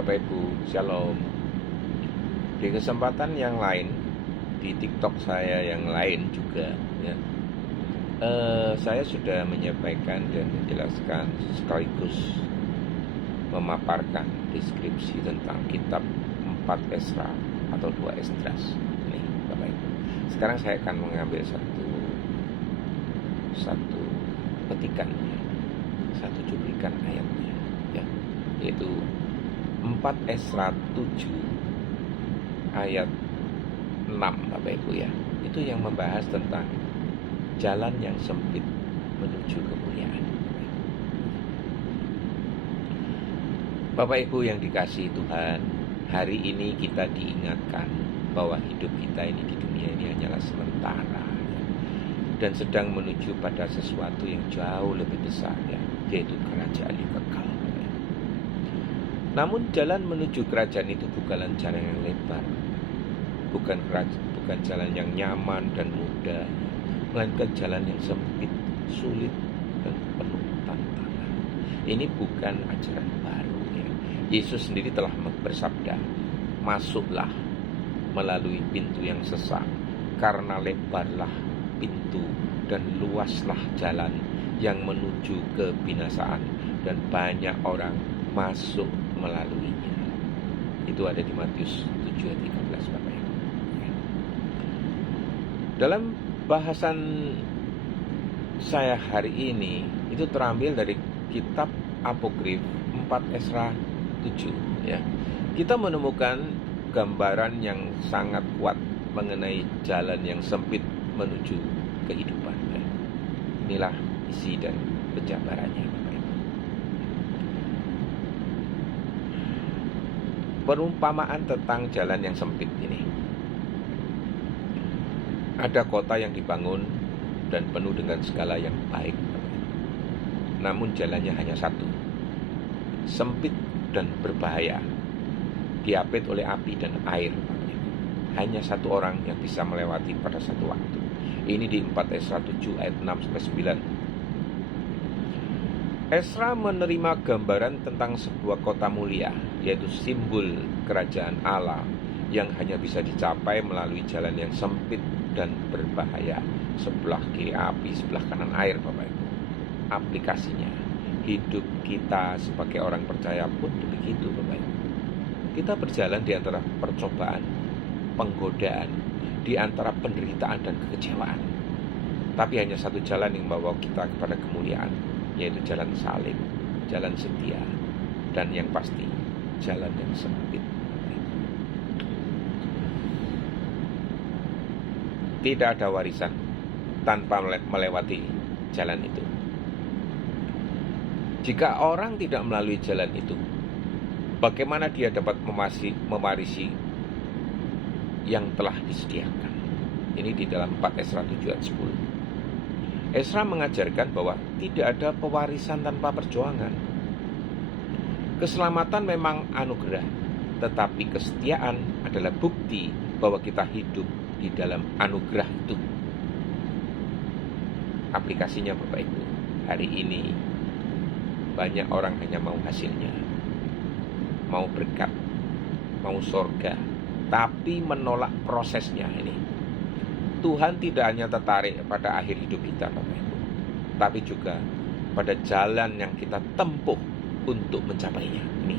Bapak Ibu, Shalom. Di kesempatan yang lain, di TikTok saya yang lain juga ya, saya sudah menyampaikan dan menjelaskan sekaligus memaparkan deskripsi tentang kitab 4 Esra atau 2 Esdras. Ini Bapak Ibu. Sekarang saya akan mengambil satu petikannya, satu cuplikan ayatnya ya, yaitu 4 Esra 7 ayat 6 Bapak Ibu ya. Itu yang membahas tentang jalan yang sempit menuju kemuliaan. Bapak Ibu yang dikasihi Tuhan, hari ini kita diingatkan bahwa hidup kita ini di dunia ini hanyalah sementara dan sedang menuju pada sesuatu yang jauh lebih besar ya, yaitu kerajaan yang kekal. Namun jalan menuju kerajaan itu bukanlah jalan yang lebar, bukan jalan yang nyaman dan mudah, melainkan jalan yang sempit, sulit, dan penuh tantangan. Ini bukan ajaran baru ya. Yesus sendiri telah bersabda, masuklah melalui pintu yang sesak, karena lebarlah pintu dan luaslah jalan yang menuju kebinasaan, dan banyak orang masuk melaluinya. Itu ada di Matius 7 ayat 13 Bapak Ibu. Dalam bahasan saya hari ini itu terambil dari kitab Apokrif 4 Esra 7 ya. Kita menemukan gambaran yang sangat kuat mengenai jalan yang sempit menuju kehidupan ya. Inilah isi dan penjabarannya Bapak Ibu. Perumpamaan tentang jalan yang sempit ini. Ada kota yang dibangun dan penuh dengan segala yang baik, namun jalannya hanya satu, sempit dan berbahaya, diapit oleh api dan air. Hanya satu orang yang bisa melewati pada satu waktu. Ini di 4 Esra 7 ayat 6-9. Esra menerima gambaran tentang sebuah kota mulia, yaitu simbol kerajaan Allah yang hanya bisa dicapai melalui jalan yang sempit dan berbahaya. Sebelah kiri api, sebelah kanan air Bapak Ibu. Aplikasinya, hidup kita sebagai orang percaya pun begitu Bapak Ibu. Kita berjalan di antara percobaan, penggodaan, di antara penderitaan dan kekecewaan. Tapi hanya satu jalan yang membawa kita kepada kemuliaan, yaitu jalan salib, jalan setia, dan yang pasti jalan yang sempit. Tidak ada warisan tanpa melewati jalan itu. Jika orang tidak melalui jalan itu, bagaimana dia dapat mewarisi yang telah disediakan? Ini di dalam 4 Esra 7 ayat 10. Esra mengajarkan bahwa tidak ada pewarisan tanpa perjuangan. Keselamatan memang anugerah, tetapi kesetiaan adalah bukti bahwa kita hidup di dalam anugerah itu. Aplikasinya Bapak Ibu, hari ini banyak orang hanya mau hasilnya, mau berkat, mau surga, tapi menolak prosesnya ini. Tuhan tidak hanya tertarik pada akhir hidup kita Bapak Ibu, tapi juga pada jalan yang kita tempuh untuk mencapainya. Ini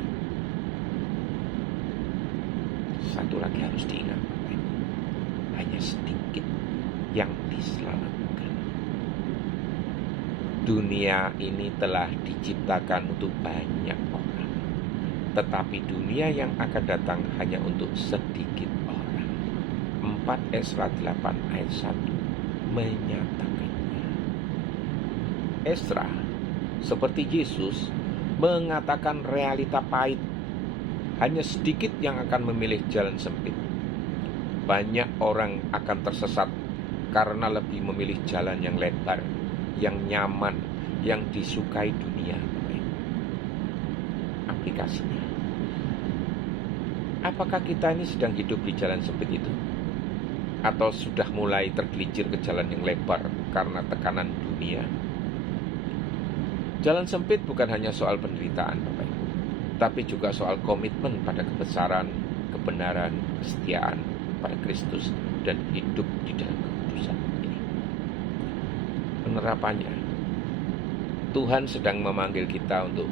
satu lagi harus diingat Bapak Ibu, hanya sedikit yang diselamatkan. Dunia ini telah diciptakan untuk banyak orang, tetapi dunia yang akan datang hanya untuk sedikit orang. 4 Esra 8 ayat 1 menyatakannya. Esra, seperti Yesus, mengatakan realita pahit. Hanya sedikit yang akan memilih jalan sempit. Banyak orang akan tersesat karena lebih memilih jalan yang lebar, yang nyaman, yang disukai dunia. Aplikasinya, apakah kita ini sedang hidup di jalan sempit itu? Atau sudah mulai tergelincir ke jalan yang lebar karena tekanan dunia? Jalan sempit bukan hanya soal penderitaan Bapak Ibu, tetapi juga soal komitmen pada kebesaran, kebenaran, kesetiaan pada Kristus, dan hidup di dalam kekudusan ini. Penerapannya, Tuhan sedang memanggil kita untuk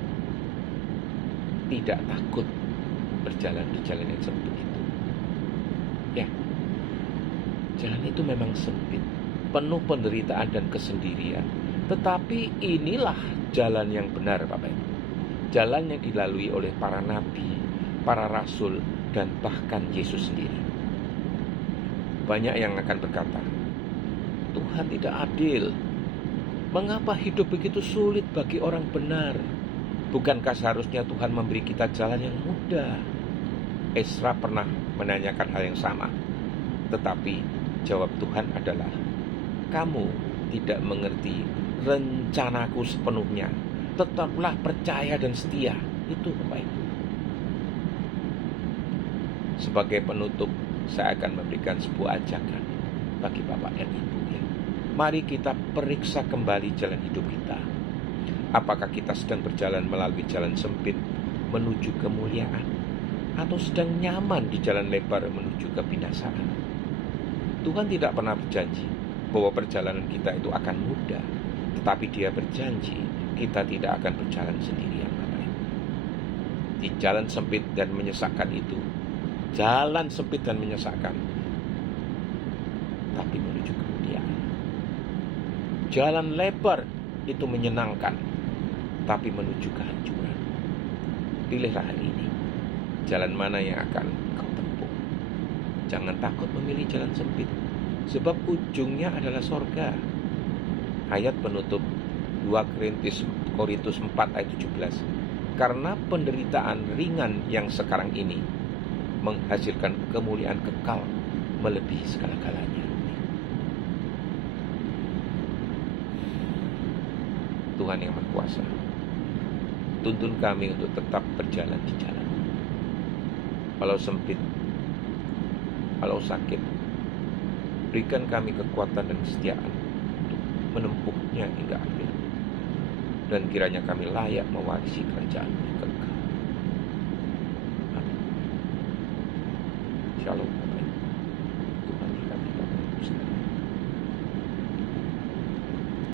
tidak takut berjalan di jalan yang sempit itu. Ya, jalan itu memang sempit, penuh penderitaan dan kesendirian. Tetapi inilah jalan yang benar, Bapak Ibu. Jalan yang dilalui oleh para nabi, para rasul, dan bahkan Yesus sendiri. Banyak yang akan berkata, Tuhan tidak adil. Mengapa hidup begitu sulit bagi orang benar? Bukankah seharusnya Tuhan memberi kita jalan yang mudah? Esra pernah menanyakan hal yang sama. Tetapi jawab Tuhan adalah, kamu tidak mengerti rencanaku sepenuhnya. Tetaplah percaya dan setia. Itu Bapak Ibu. Sebagai penutup, saya akan memberikan sebuah ajakan bagi Bapak dan Ibu. Mari kita periksa kembali jalan hidup kita. Apakah kita sedang berjalan melalui jalan sempit menuju kemuliaan, atau sedang nyaman di jalan lebar menuju kebinasaan? Tuhan tidak pernah berjanji bahwa perjalanan kita itu akan mudah, tetapi Dia berjanji kita tidak akan berjalan sendirian. Di jalan sempit dan menyesakkan itu, jalan sempit dan menyesakkan, tapi menuju kemuliaan. Jalan lebar itu menyenangkan, tapi menuju kehancuran. Pilihlah hari ini jalan mana yang akan kau tempuh. Jangan takut memilih jalan sempit, sebab ujungnya adalah sorga. Ayat penutup 2 Korintus 4 ayat 17. Karena penderitaan ringan yang sekarang ini menghasilkan kemuliaan kekal melebihi segala-galanya. Tuhan yang berkuasa, tuntun kami untuk tetap berjalan di jalan. Walau sempit, walau sakit, berikan kami kekuatan dan kesetiaan untuk menempuhnya hingga akhir. Dan kiranya kami layak mewarisi kerajaan yang kekal. Amin. Shalom.